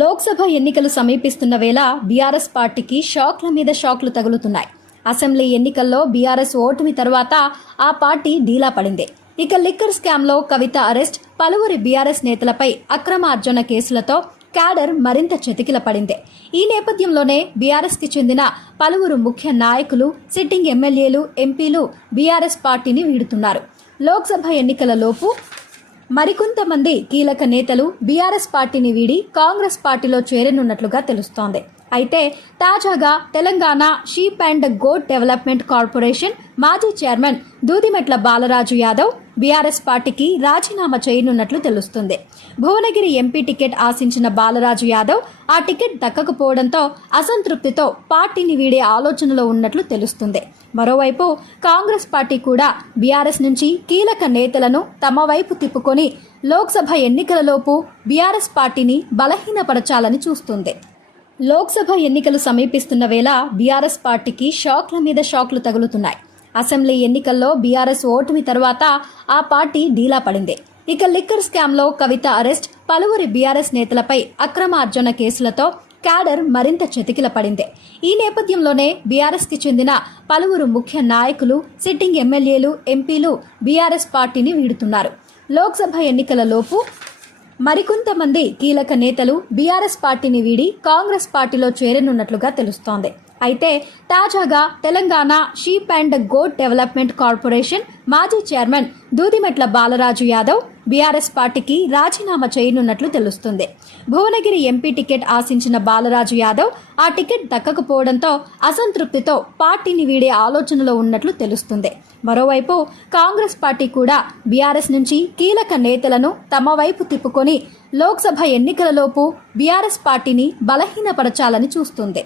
లోక్సభ ఎన్నికలు సమీపిస్తున్న వేళ బీఆర్ఎస్ పార్టీకి షాక్ల మీద షాక్లు తగులుతున్నాయి. అసెంబ్లీ ఎన్నికల్లో బీఆర్ఎస్ ఓటమి తర్వాత ఆ పార్టీ డీలా పడింది. ఇక లిక్కర్ స్కామ్లో కవిత అరెస్ట్, పలువురి బీఆర్ఎస్ నేతలపై అక్రమార్జన కేసులతో క్యాడర్ మరింత చతికిల పడింది. ఈ నేపథ్యంలోనే బీఆర్ఎస్కి చెందిన పలువురు ముఖ్య నాయకులు, సిట్టింగ్ ఎమ్మెల్యేలు, ఎంపీలు బీఆర్ఎస్ పార్టీని వీడుతున్నారు. లోక్సభ ఎన్నికలలోపు మరికొంతమంది కీలక నేతలు బీఆర్ఎస్ పార్టీని వీడి కాంగ్రెస్ పార్టీలో చేరనున్నట్లుగా తెలుస్తోంది. అయితే తాజాగా Telangana sheep and goat development corporation మాజీ చైర్మన్ దూదిమెట్ల బాలరాజు యాదవ్ బీఆర్ఎస్ పార్టీకి రాజీనామా చేయనున్నట్లు తెలుస్తుంది. భువనగిరి ఎంపీ టికెట్ ఆశించిన బాలరాజు యాదవ్ ఆ టికెట్ దక్కకపోవడంతో అసంతృప్తితో పార్టీని వీడే ఆలోచనలో ఉన్నట్లు తెలుస్తుంది. మరోవైపు కాంగ్రెస్ పార్టీ కూడా బీఆర్ఎస్ నుంచి కీలక నేతలను తమ వైపు తిప్పుకొని లోక్సభ ఎన్నికలలోపు బీఆర్ఎస్ పార్టీని బలహీనపరచాలని చూస్తుంది. లోక్సభ ఎన్నికలు సమీపిస్తున్న వేళ బీఆర్ఎస్ పార్టీకి షాక్ల మీద షాక్లు తగులుతున్నాయి. అసెంబ్లీ ఎన్నికల్లో బీఆర్ఎస్ ఓటమి తర్వాత ఆ పార్టీ డీలా పడింది. ఇక లిక్కర్ స్కామ్లో కవిత అరెస్ట్, పలువురి బీఆర్ఎస్ నేతలపై అక్రమార్జన కేసులతో క్యాడర్ మరింత చతికిల పడింది. ఈ నేపథ్యంలోనే బీఆర్ఎస్కి చెందిన పలువురు ముఖ్య నాయకులు, సిట్టింగ్ ఎమ్మెల్యేలు, ఎంపీలు బీఆర్ఎస్ పార్టీని వీడుతున్నారు. లోక్సభ ఎన్నికలలోపు మరికొంతమంది కీలక నేతలు బీఆర్ఎస్ పార్టీని వీడి కాంగ్రెస్ పార్టీలో చేరనున్నట్లుగా తెలుస్తోంది. అయితే తాజాగా Telangana sheep and goat development corporation మాజీ చైర్మన్ దూదిమెట్ల బాలరాజు యాదవ్ బీఆర్ఎస్ పార్టీకి రాజీనామా చేయనున్నట్లు తెలుస్తుంది. భువనగిరి ఎంపీ టికెట్ ఆశించిన బాలరాజు యాదవ్ ఆ టికెట్ దక్కకపోవడంతో అసంతృప్తితో పార్టీని వీడే ఆలోచనలో ఉన్నట్లు తెలుస్తుంది. మరోవైపు కాంగ్రెస్ పార్టీ కూడా బీఆర్ఎస్ నుంచి కీలక నేతలను తమ వైపు తిప్పుకొని లోక్సభ ఎన్నికలలోపు బీఆర్ఎస్ పార్టీని బలహీనపరచాలని చూస్తుంది.